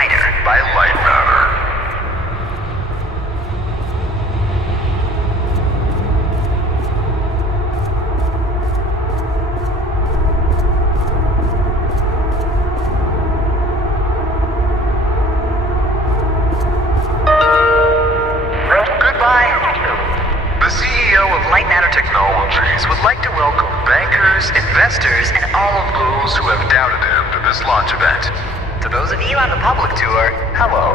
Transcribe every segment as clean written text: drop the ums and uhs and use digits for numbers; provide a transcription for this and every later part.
brighter. By Lightmatter. The CEO of Lightmatter Technologies would like to welcome bankers, investors, and all of those who have doubted him to this launch event. To those of you on the public tour, hello.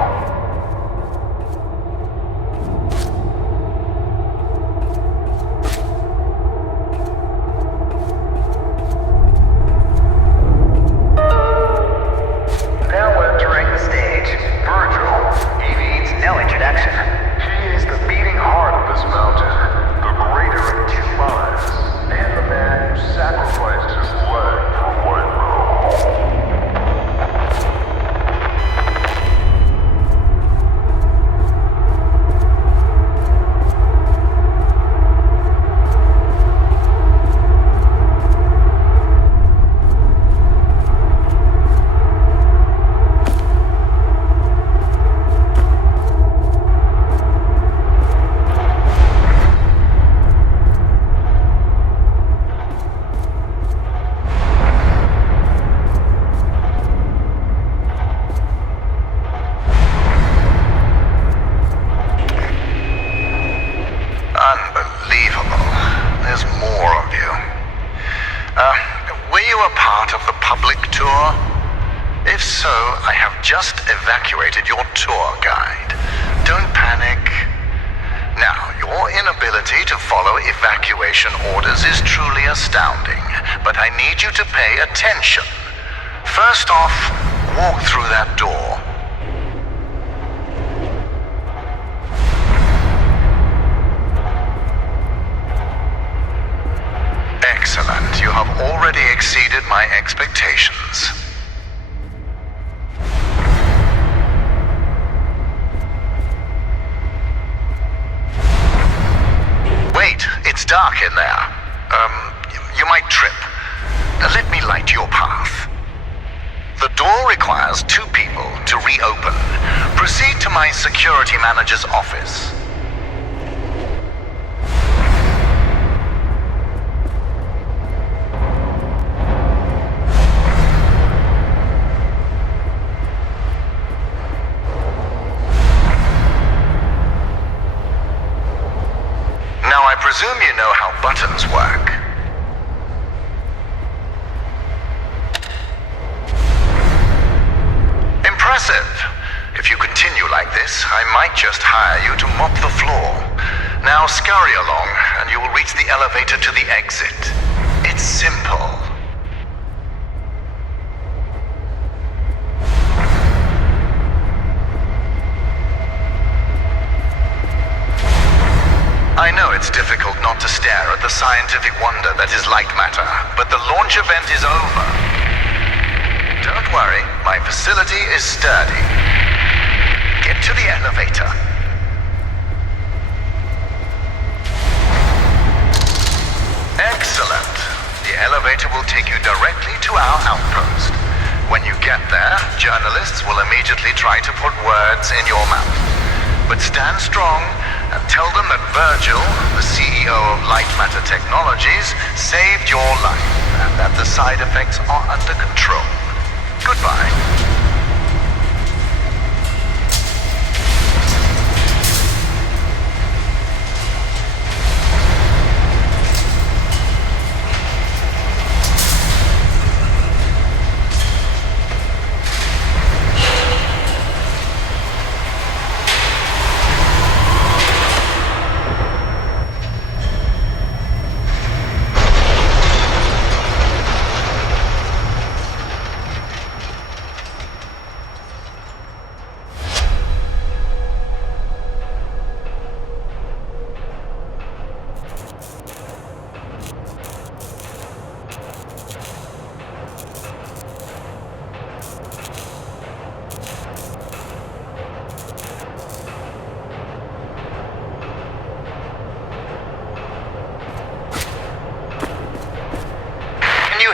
Now entering the stage, Virgil. He needs no introduction. He is the beating heart of this mountain, the greater of two minds, and the man who sacrificed his leg for White Row. Unbelievable. There's more of you. Were you a part of the public tour? If so, I have just evacuated your tour guide. Don't panic. Now, your inability to follow evacuation orders is truly astounding, but I need you to pay attention. First off, walk through that door. Excellent. You have already exceeded my expectations. Wait, it's dark in there. You might trip. Let me light your path. The door requires 2 people to reopen. Proceed to my security manager's office. Now, I presume you know how buttons work. Impressive. If you continue like this, I might just hire you to mop the floor. Now scurry along, and you will reach the elevator to the exit. It's simple. I know it's difficult not to stare at the scientific wonder that is Lightmatter, but the launch event is over. Don't worry, my facility is sturdy. Get to the elevator. Excellent. The elevator will take you directly to our outpost. When you get there, journalists will immediately try to put words in your mouth. But stand strong and tell them that Virgil, the CEO of Lightmatter Technologies, saved your life and that the side effects are under control. Goodbye.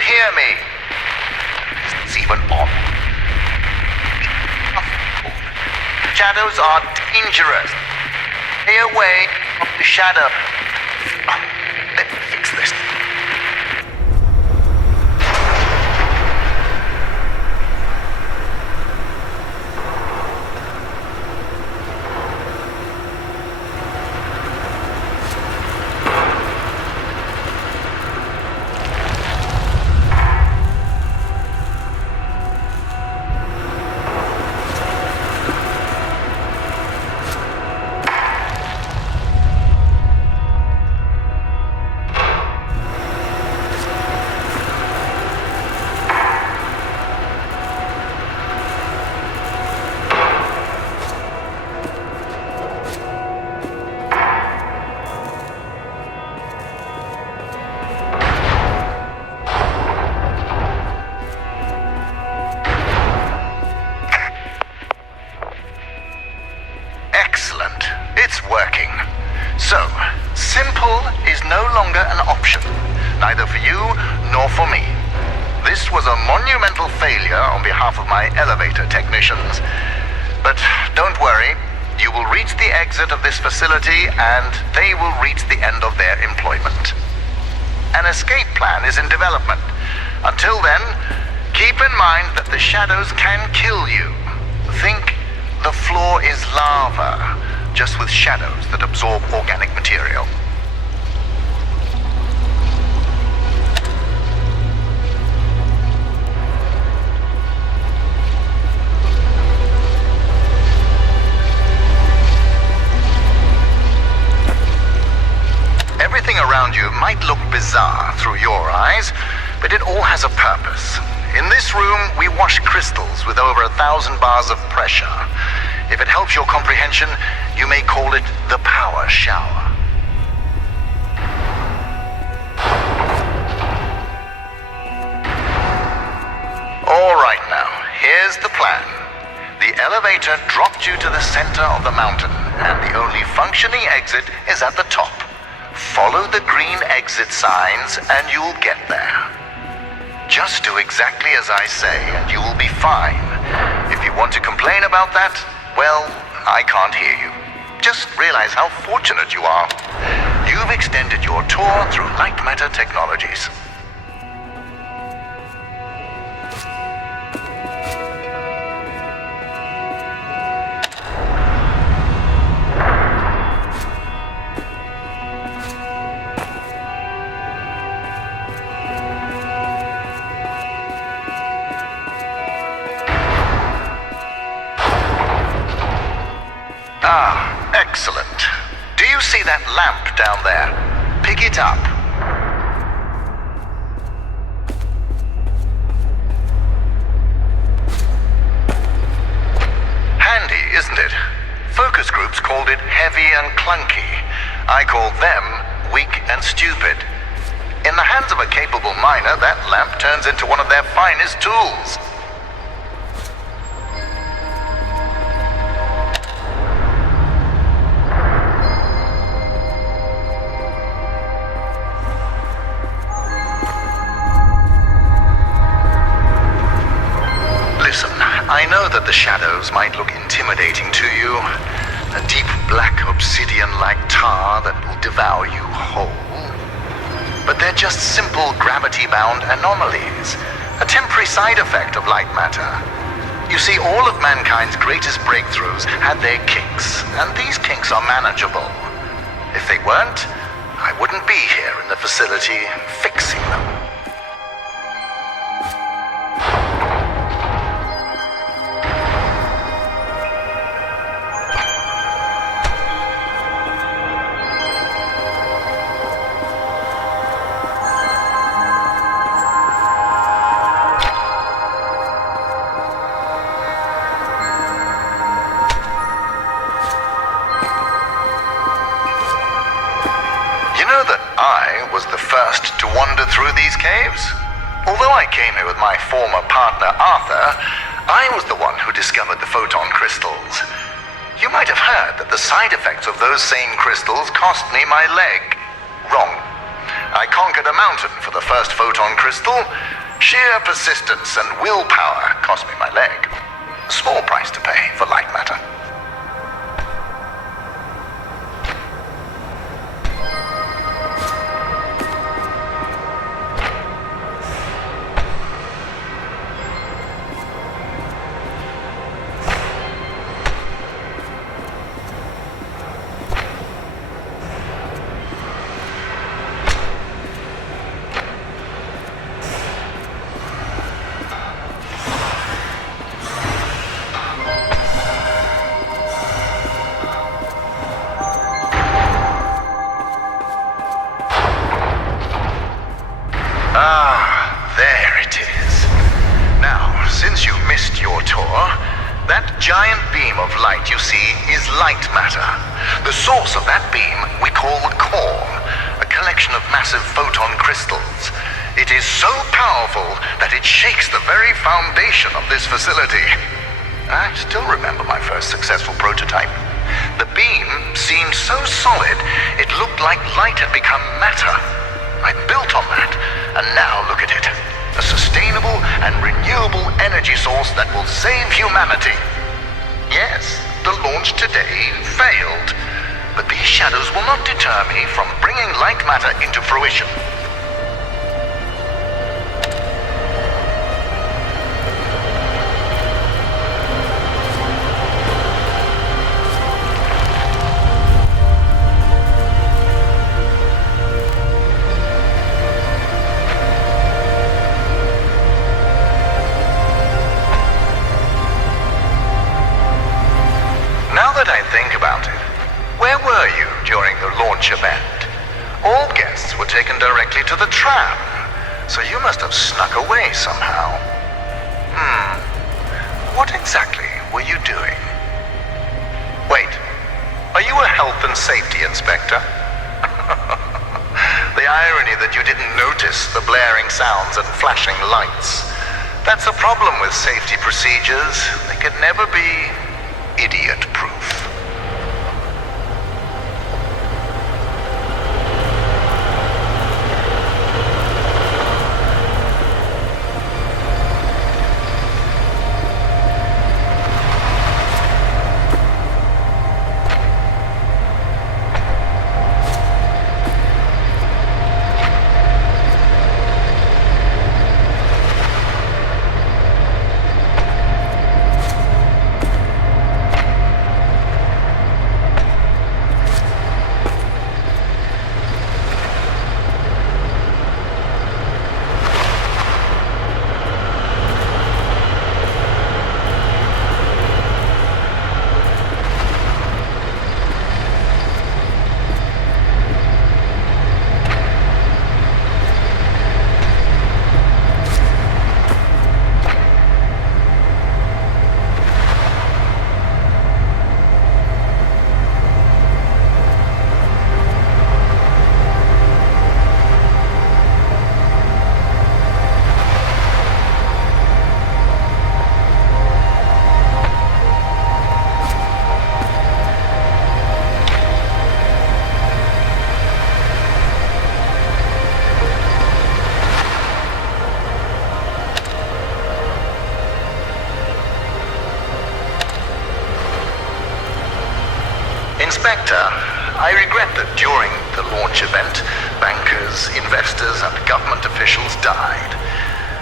Hear me. It's even on. shadows are dangerous. Stay away from the shadow. Let me fix this. Excellent. It's working. So, simple is no longer an option, neither for you nor for me. This was a monumental failure on behalf of my elevator technicians. But don't worry, you will reach the exit of this facility and they will reach the end of their employment. An escape plan is in development. Until then, keep in mind that the shadows can kill you. Think the floor is lava, just with shadows that absorb organic material. Everything around you might look bizarre through your eyes, but it all has a purpose. In this room, we wash crystals with over 1,000 bars of pressure. If it helps your comprehension, you may call it the power shower. All right now, here's the plan. The elevator dropped you to the center of the mountain, and the only functioning exit is at the top. Follow the green exit signs and you'll get there. Just do exactly as I say and you will be fine. If you want to complain about that, well, I can't hear you. Just realize how fortunate you are. You've extended your tour through Lightmatter technologies. Ah, excellent. Do you see that lamp down there? Pick it up. Handy, isn't it? Focus groups called it heavy and clunky. I called them weak and stupid. In the hands of a capable miner, that lamp turns into one of their finest tools. I know that the shadows might look intimidating to you. A deep black obsidian-like tar that will devour you whole. But they're just simple gravity-bound anomalies, a temporary side effect of light matter. You see, all of mankind's greatest breakthroughs had their kinks, and these kinks are manageable. If they weren't, I wouldn't be here in the facility fixing them. I was the first to wander through these caves. Although I came here with my former partner Arthur, I was the one who discovered the photon crystals. You might have heard that the side effects of those same crystals cost me my leg. Wrong. I conquered a mountain for the first photon crystal. Sheer persistence and willpower cost me my leg. A small price to pay for light matter. That giant beam of light you see is Lightmatter. The source of that beam we call the core, a collection of massive photon crystals. It is so powerful that it shakes the very foundation of this facility. I still remember my first successful prototype. The beam seemed so solid, it looked like light had become matter. I built on that, and now look at it. A sustainable and renewable energy source that will save humanity. Yes, the launch today failed, but these shadows will not deter me from bringing Lightmatter into fruition. Now that I think about it, where were you during the launch event? All guests were taken directly to the tram, so you must have snuck away somehow. What exactly were you doing? Wait, are you a health and safety inspector? The irony that you didn't notice the blaring sounds and flashing lights. That's a problem with safety procedures. They could never be idiot-proof. Inspector, I regret that during the launch event, bankers, investors, and government officials died.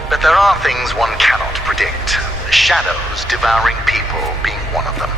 But there are things one cannot predict. The shadows devouring people being one of them.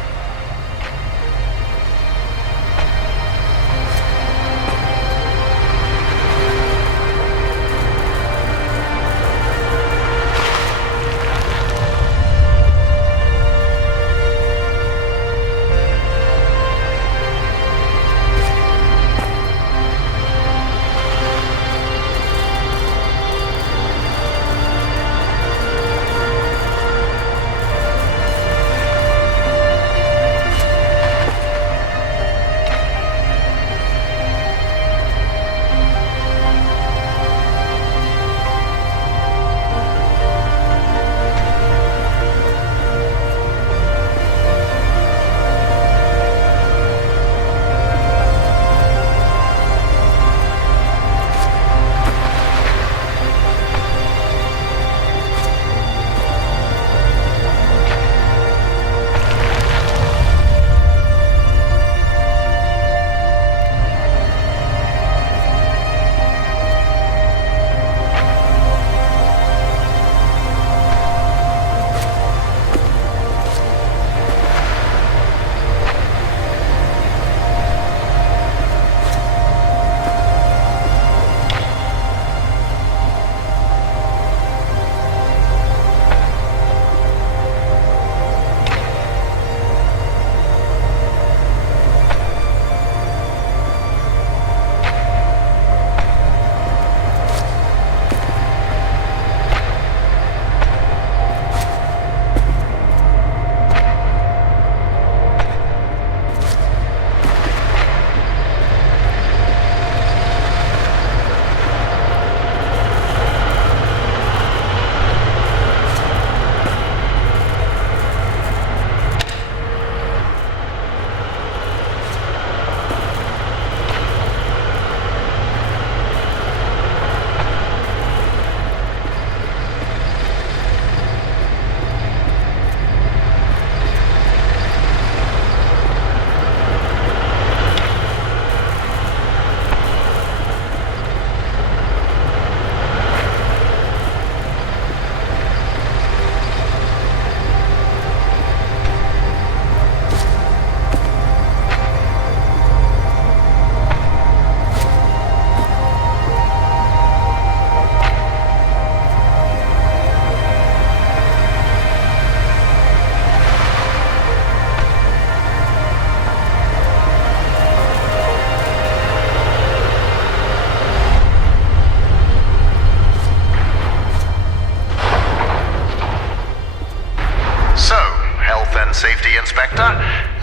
and safety, Inspector.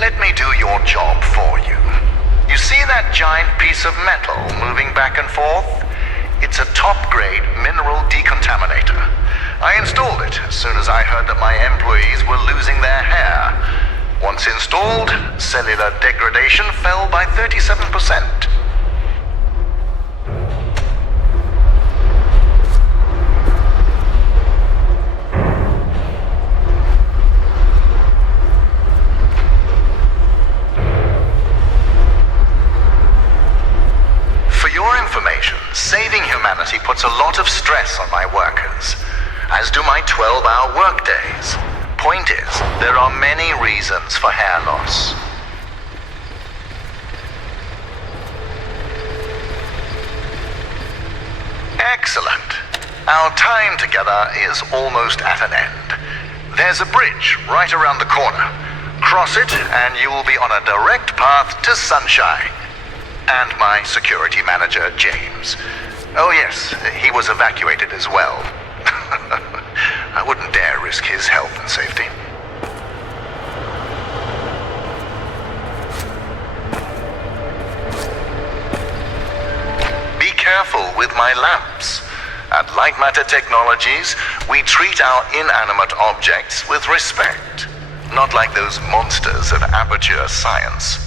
Let me do your job for you. You see that giant piece of metal moving back and forth? It's a top-grade mineral decontaminator. I installed it as soon as I heard that my employees were losing their hair. Once installed, cellular degradation fell by 37%. Saving humanity puts a lot of stress on my workers, as do my 12-hour workdays. Point is, there are many reasons for hair loss. Excellent. Our time together is almost at an end. There's a bridge right around the corner. Cross it, and you will be on a direct path to sunshine. And my security manager, James. Oh yes, he was evacuated as well. I wouldn't dare risk his health and safety. Be careful with my lamps. At Lightmatter Technologies, we treat our inanimate objects with respect. Not like those monsters of aperture science.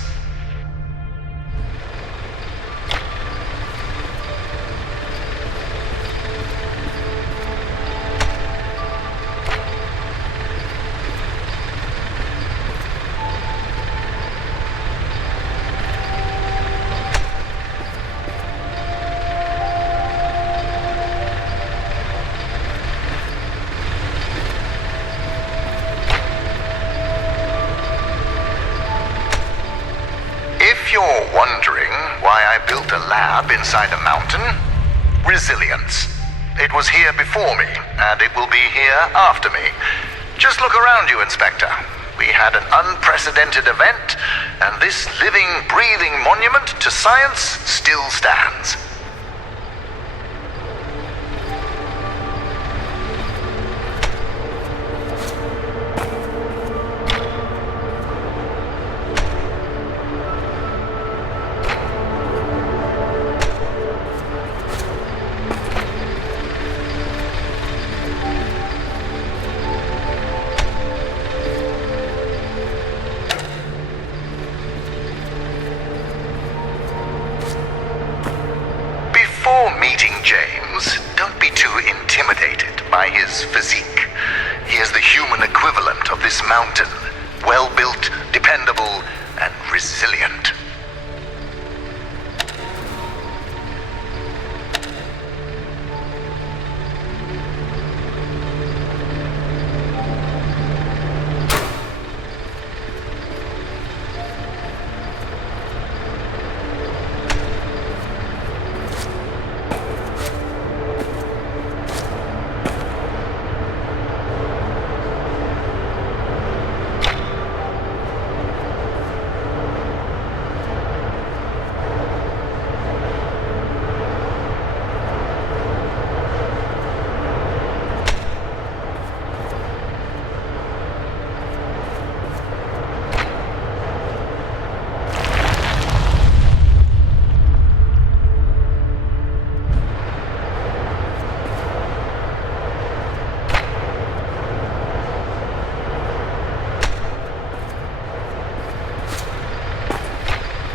If you're wondering why I built a lab inside a mountain, resilience. It was here before me, and it will be here after me. Just look around you, Inspector. We had an unprecedented event, and this living, breathing monument to science still stands. Before meeting James, don't be too intimidated by his physique. He is the human equivalent of this mountain. Well-built, dependable, and resilient.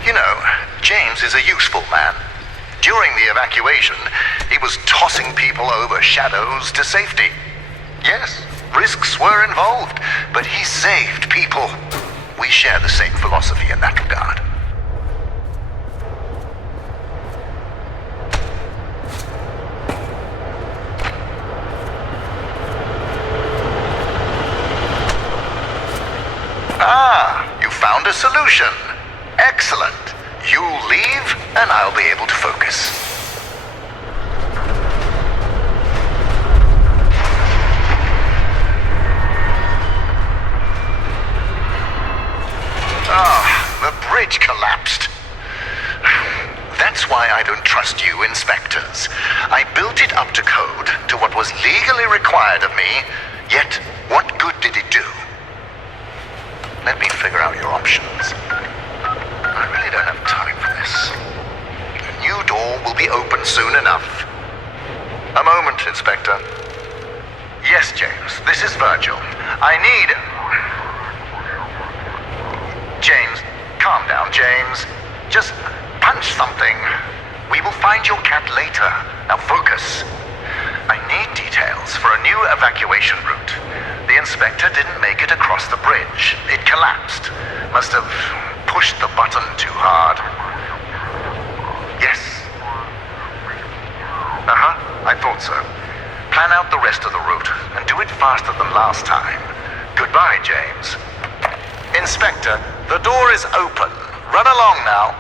You know, James is a useful man. During the evacuation, he was tossing people over shadows to safety. Yes, risks were involved, but he saved people. We share the same philosophy in that regard. Ah, you found a solution. Excellent. You leave, and I'll be able to focus. The bridge collapsed. That's why I don't trust you, inspectors. I built it up to code, to what was legally required of me, yet what good did it do? Let me figure out your options. I really don't have time for this. The new door will be open soon enough. A moment, Inspector. Yes, James, this is Virgil. I need... James, calm down, James. Just punch something. We will find your cat later. Now focus. I need details for a new evacuation route. The inspector didn't make it across the bridge. It collapsed. Must have pushed the button too hard. Yes. I thought so. Plan out the rest of the route, and do it faster than last time. Goodbye, James. Inspector, the door is open. Run along now.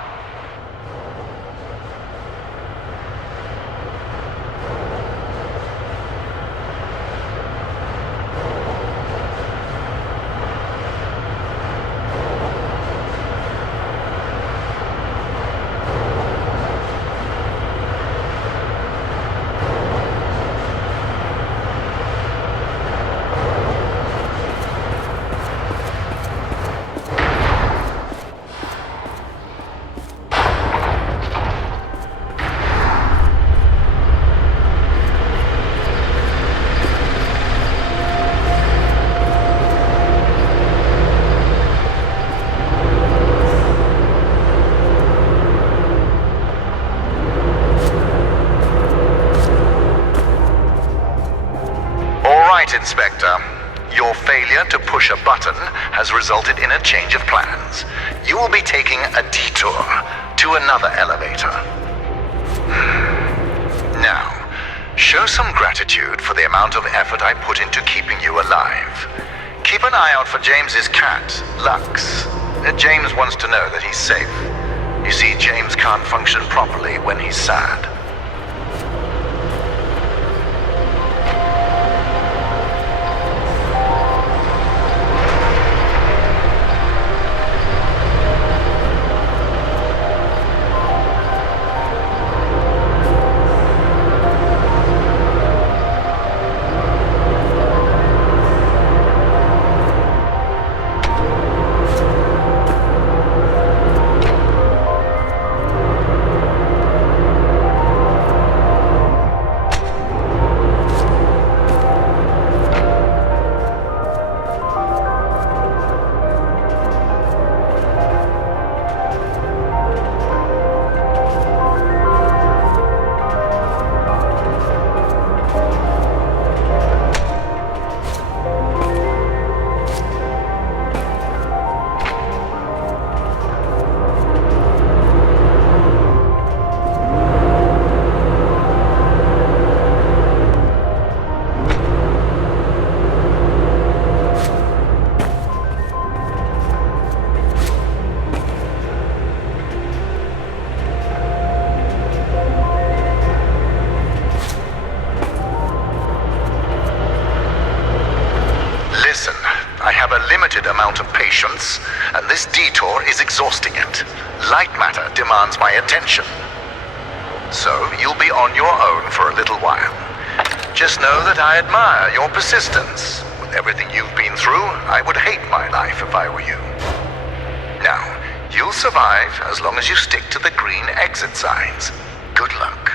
Inspector, your failure to push a button has resulted in a change of plans. You will be taking a detour to another elevator. Now, show some gratitude for the amount of effort I put into keeping you alive. Keep an eye out for James's cat, Lux. James wants to know that he's safe. You see, James can't function properly when he's sad. Amount of patience, and this detour is exhausting it. Lightmatter demands my attention. So you'll be on your own for a little while. Just know that I admire your persistence. With everything you've been through, I would hate my life if I were you. Now, you'll survive as long as you stick to the green exit signs. Good luck.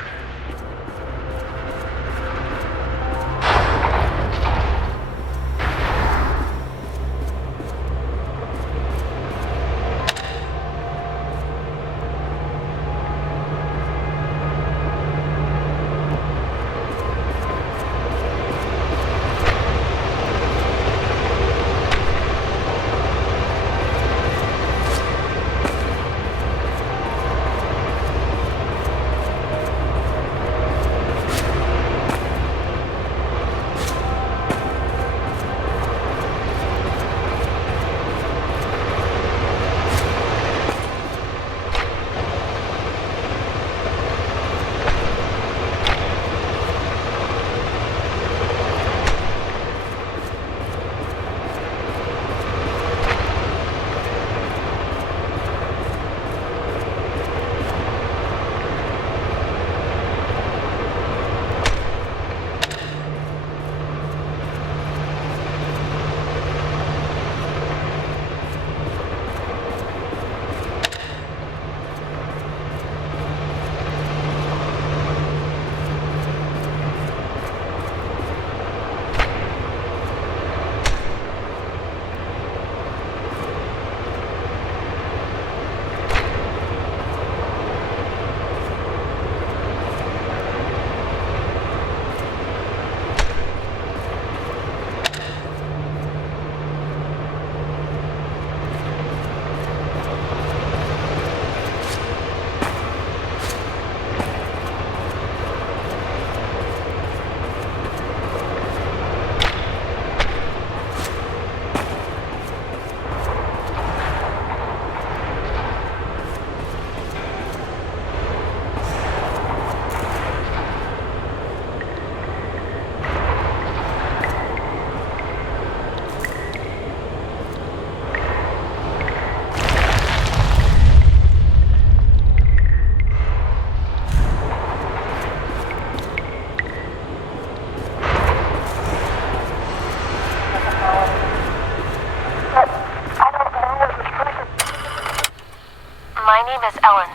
name is Ellen,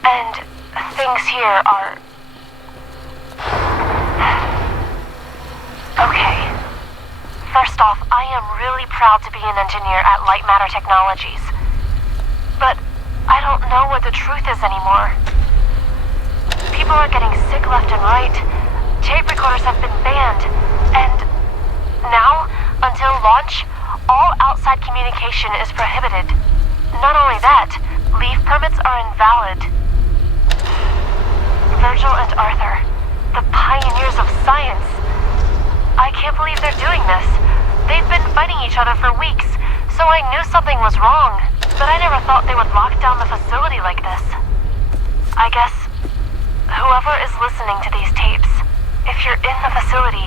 and things here are... Okay. First off, I am really proud to be an engineer at Lightmatter Technologies. But I don't know what the truth is anymore. People are getting sick left and right. Tape recorders have been banned. And now, until launch, all outside communication is prohibited. Not only that, leave permits are invalid. Virgil and Arthur, the pioneers of science. I can't believe they're doing this. They've been fighting each other for weeks, so I knew something was wrong, but I never thought they would lock down the facility like this. I guess whoever is listening to these tapes, if you're in the facility,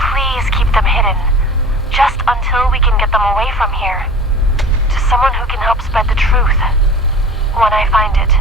please keep them hidden, just until we can get them away from here, to someone who can help spread the truth, when I find it.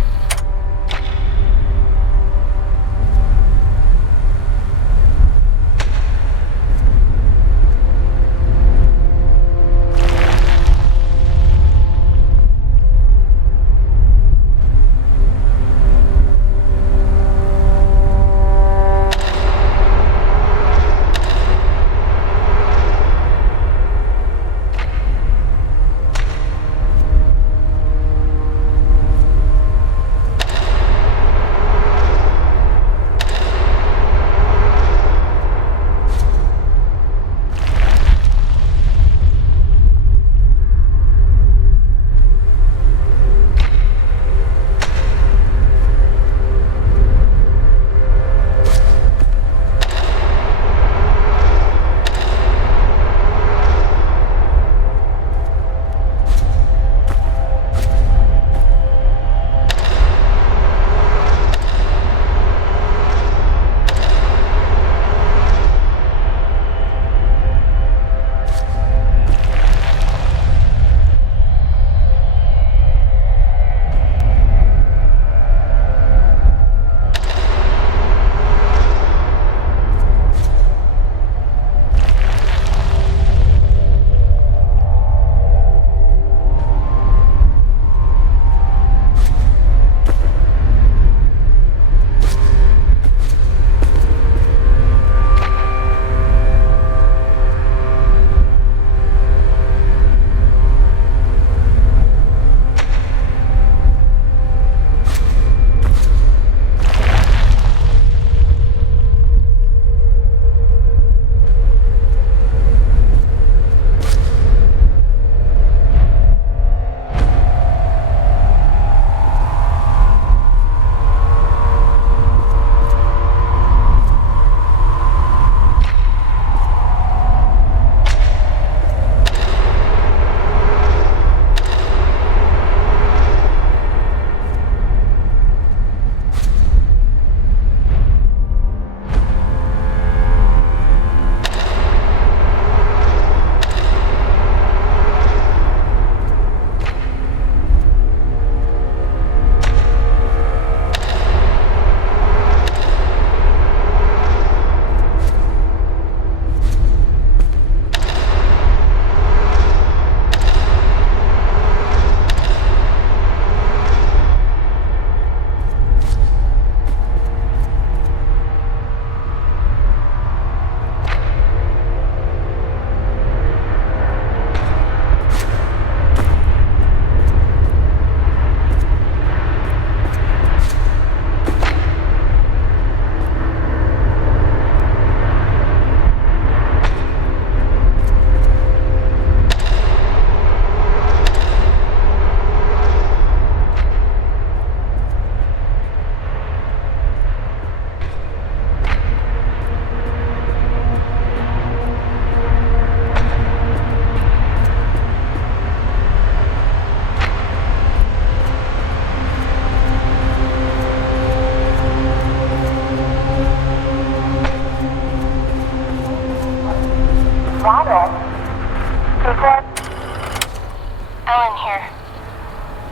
Ellen here.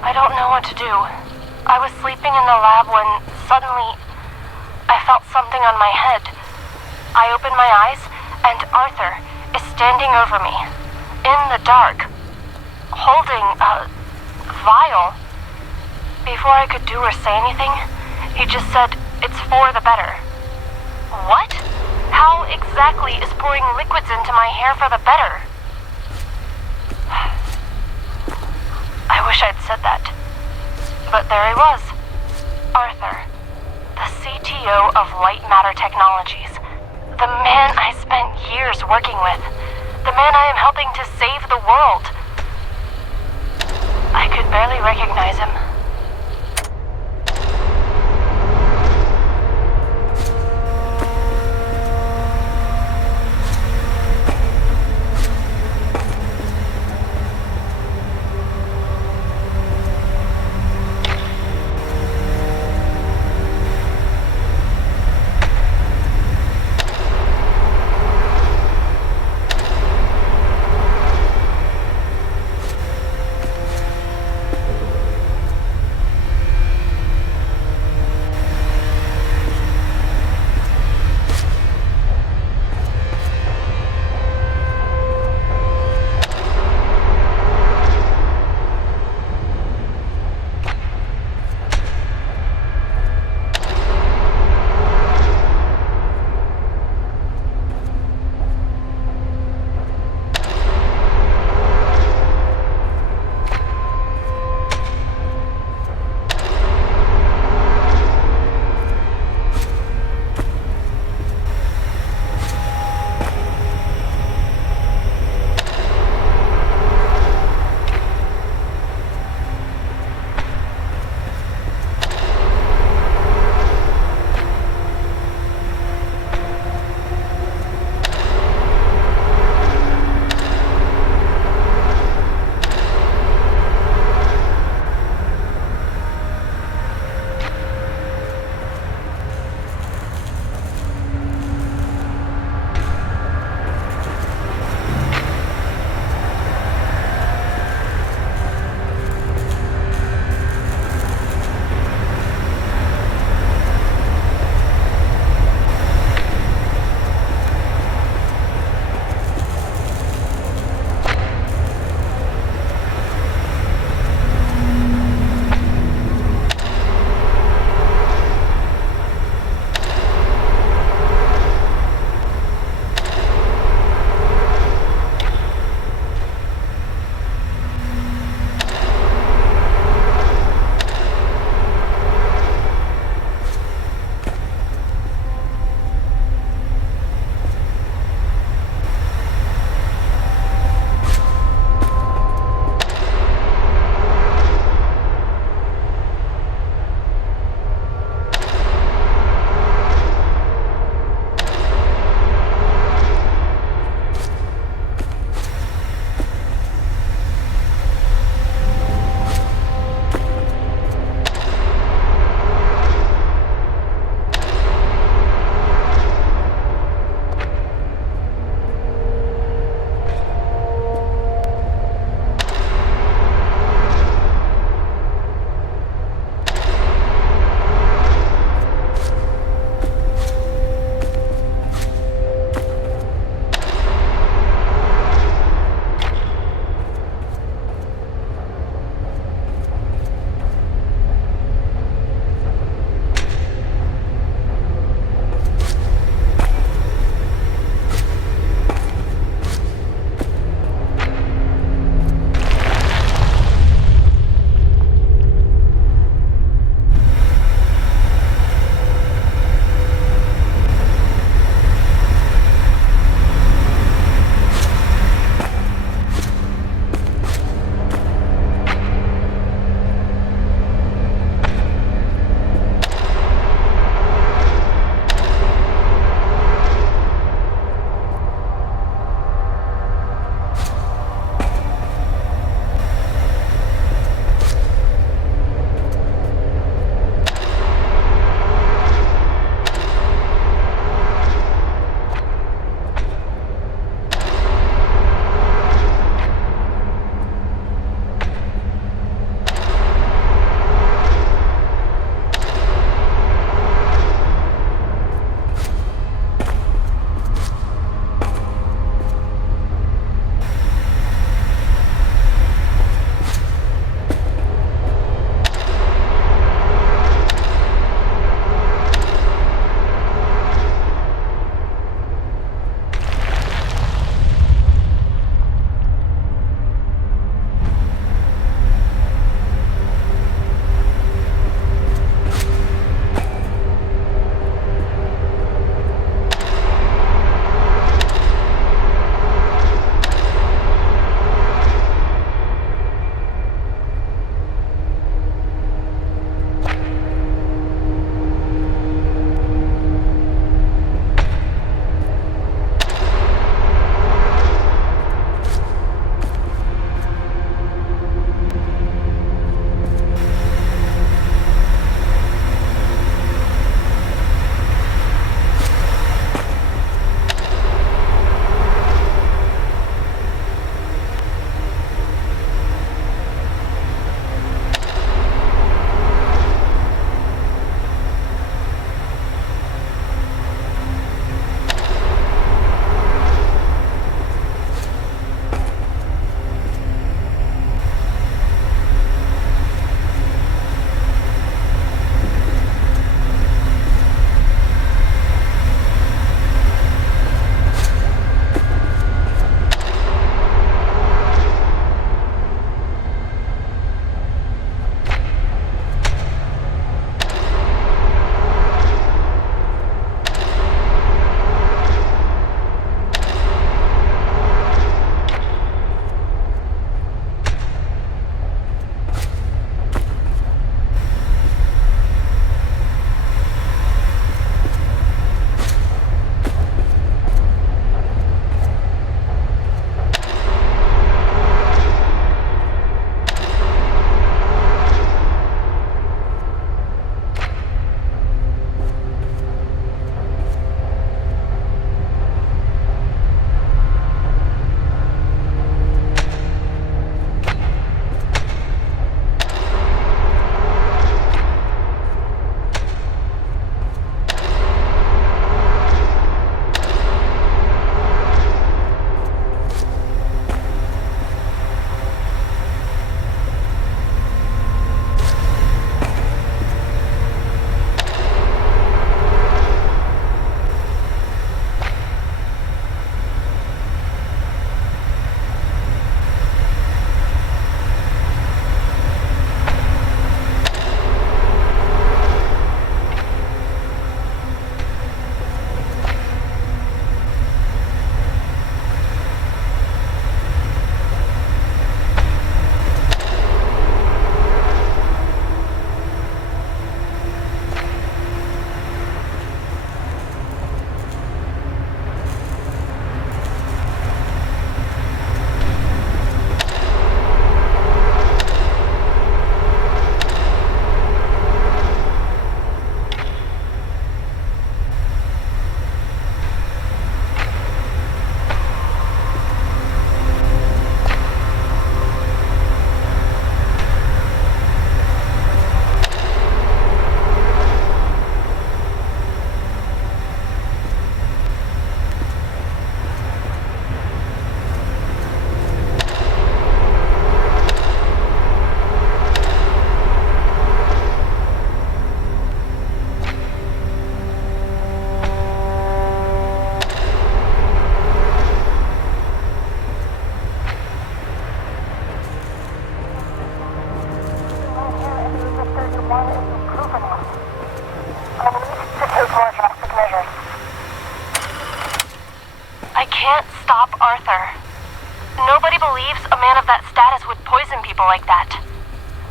I don't know what to do. I was sleeping in the lab when suddenly I felt something on my head. I opened my eyes and Arthur is standing over me, in the dark, holding a vial. Before I could do or say anything, he just said, it's for the better. What? How exactly is pouring liquids into my hair for the better? I wish I'd said that. But there he was. Arthur, the CTO of Lightmatter Technologies. The man I spent years working with. The man I am helping to save the world. I could barely recognize him. isn't proof enough. I need to take more drastic measures. I can't stop Arthur. Nobody believes a man of that status would poison people like that.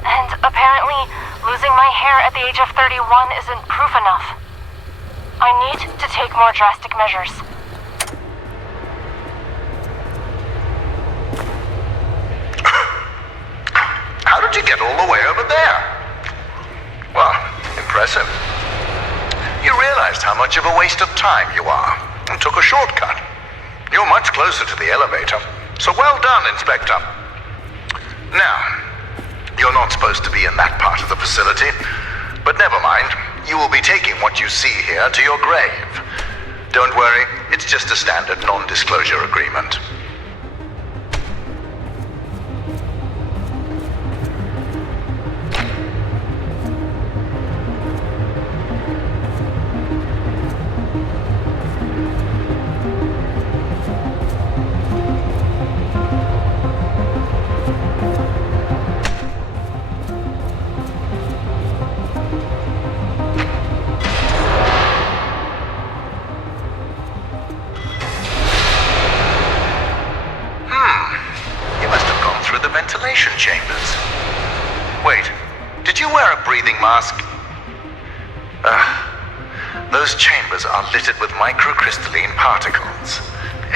And apparently, losing my hair at the age of 31 isn't proof enough. I need to take more drastic measures. How did you get all the way over there? Well, impressive. You realized how much of a waste of time you are, and took a shortcut. You're much closer to the elevator, so well done, Inspector. Now, you're not supposed to be in that part of the facility, but never mind. You will be taking what you see here to your grave. Don't worry, it's just a standard non-disclosure agreement. Ventilation chambers. Wait, did you wear a breathing mask? Those chambers are littered with microcrystalline particles.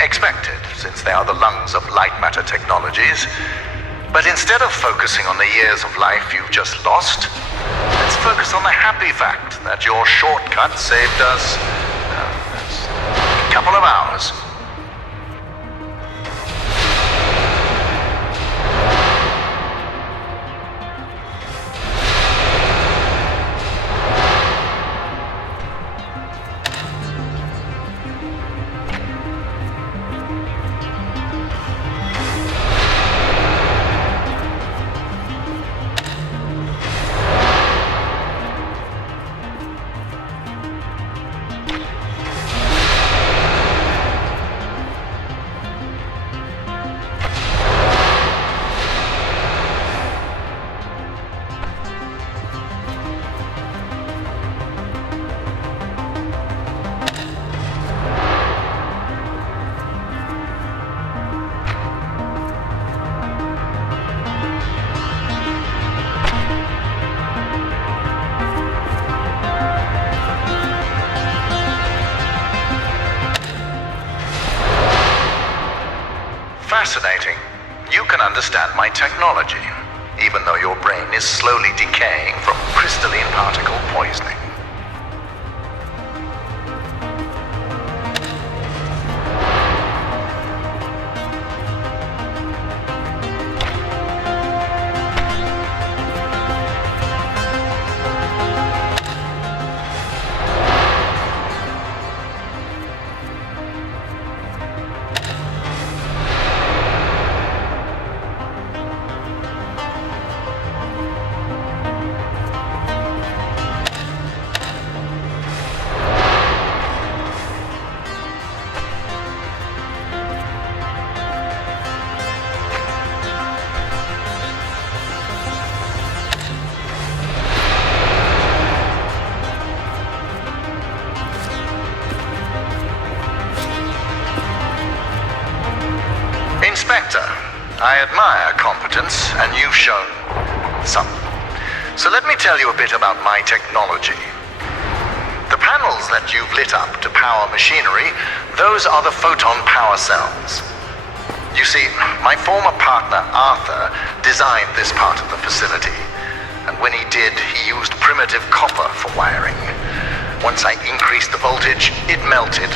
Expected, since they are the lungs of Lightmatter technologies. But instead of focusing on the years of life you've just lost, let's focus on the happy fact that your shortcut saved us a couple of hours. Fascinating. You can understand my technology, even though your brain is slowly decaying from crystalline particle poisoning. Inspector, I admire competence, and you've shown some. So let me tell you a bit about my technology. The panels that you've lit up to power machinery, those are the photon power cells. You see, my former partner, Arthur, designed this part of the facility. And when he did, he used primitive copper for wiring. Once I increased the voltage, it melted.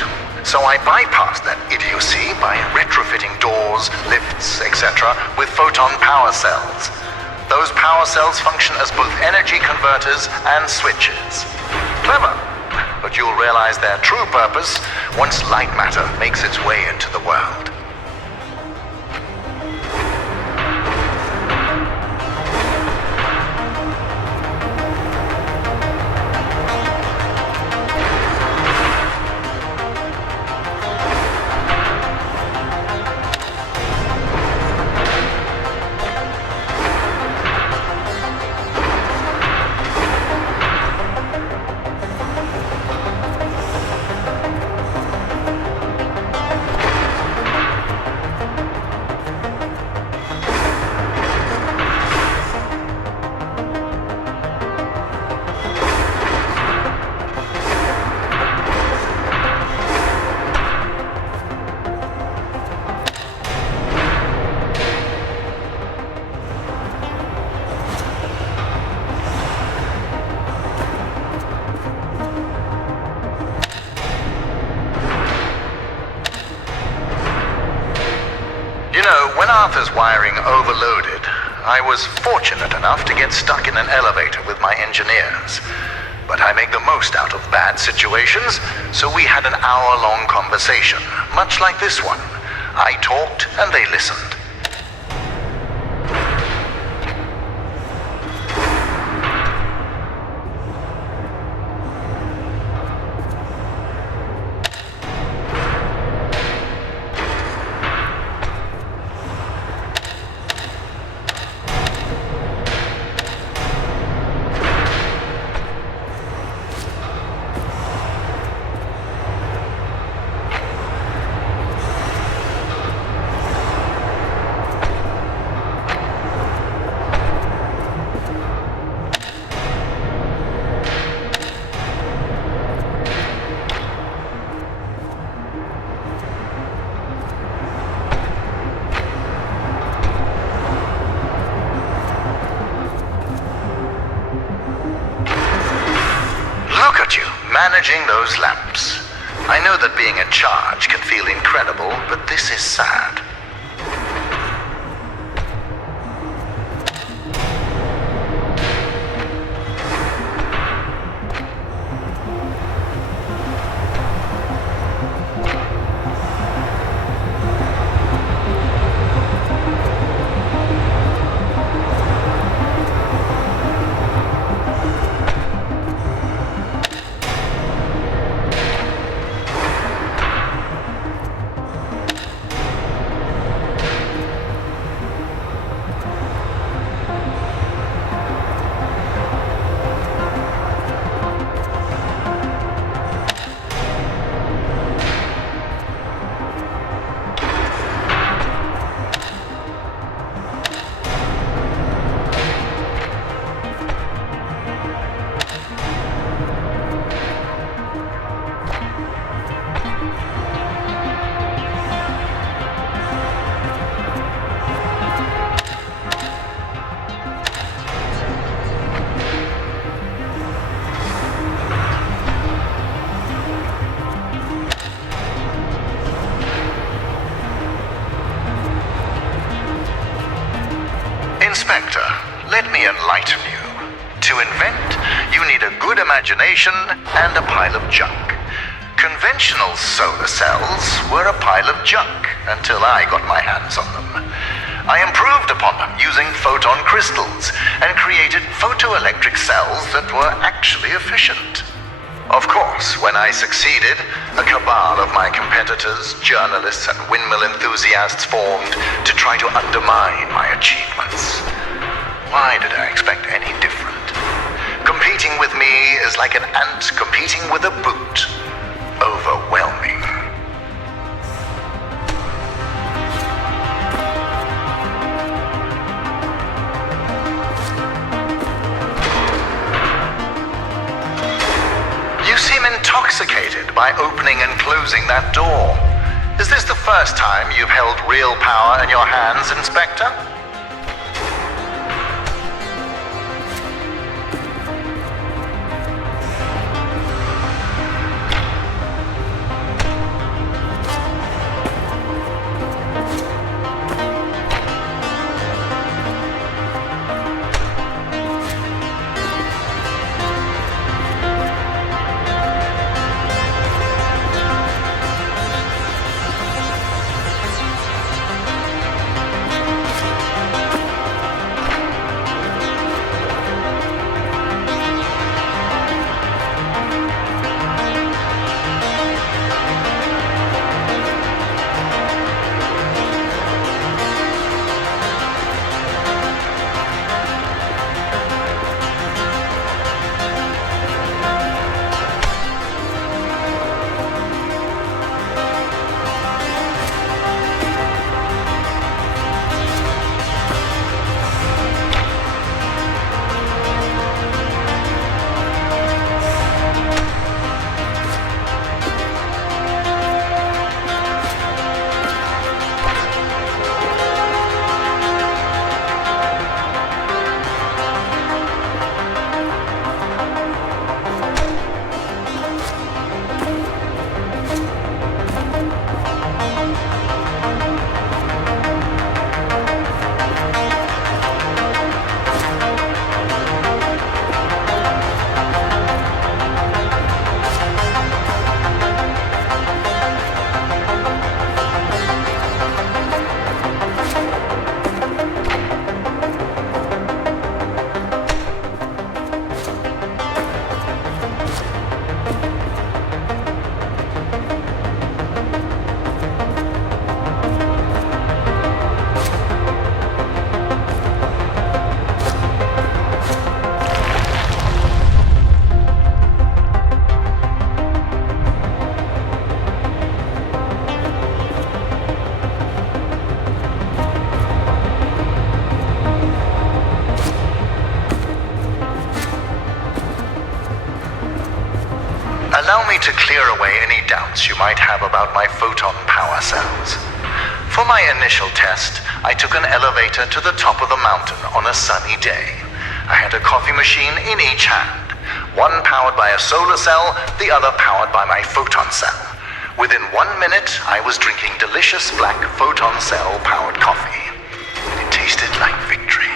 So I bypassed that idiocy by retrofitting doors, lifts, etc. with photon power cells. Those power cells function as both energy converters and switches. Clever, but you'll realize their true purpose once Lightmatter makes its way into the world. Arthur's wiring overloaded, I was fortunate enough to get stuck in an elevator with my engineers. But I make the most out of bad situations, so we had an hour-long conversation, much like this one. I talked and they listened. Managing those lamps. I know that being in charge can feel incredible, but this is sad. Inspector, let me enlighten you. To invent, you need a good imagination and a pile of junk. Conventional solar cells were a pile of junk until I got my hands on them. I improved upon them using photon crystals and created photoelectric cells that were actually efficient. Of course, when I succeeded, a cabal of my competitors, journalists, and windmill enthusiasts formed to try to undermine my achievements. Why did I expect any different? Competing with me is like an ant competing with a boot. Overwhelming. Intoxicated by opening and closing that door. Is this the first time you've held real power in your hands, Inspector? allow me to clear away any doubts you might have about my photon power cells. For my initial test, I took an elevator to the top of the mountain on a sunny day. I had a coffee machine in each hand, one powered by a solar cell, the other powered by my photon cell. Within 1 minute, I was drinking delicious black photon cell-powered coffee. It tasted like victory.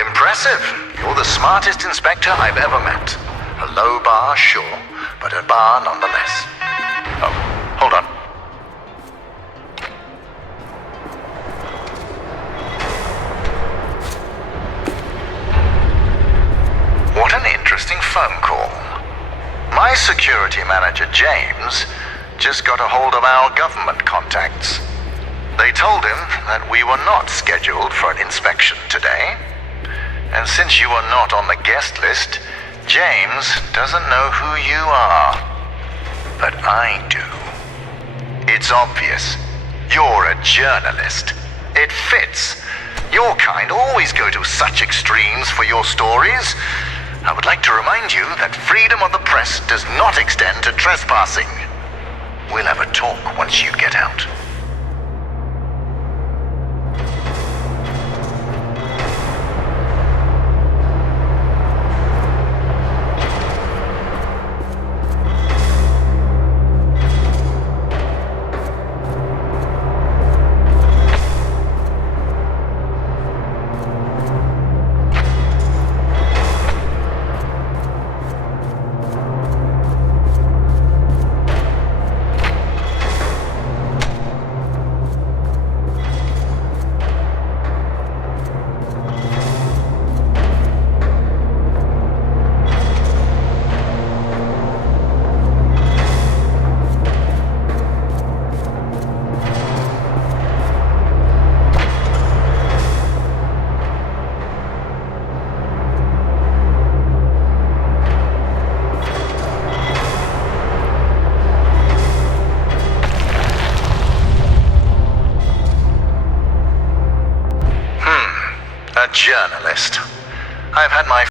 Impressive. You're the smartest inspector I've ever met. A low bar, sure, but a bar nonetheless. Oh, hold on. What an interesting phone call. My security manager, James, just got a hold of our government contacts. They told him that we were not scheduled for an inspection today. And since you are not on the guest list, James doesn't know who you are. But I do. It's obvious. You're a journalist. It fits. Your kind always go to such extremes for your stories. I would like to remind you that freedom of the press does not extend to trespassing. We'll have a talk once you get out. A journalist. I've had my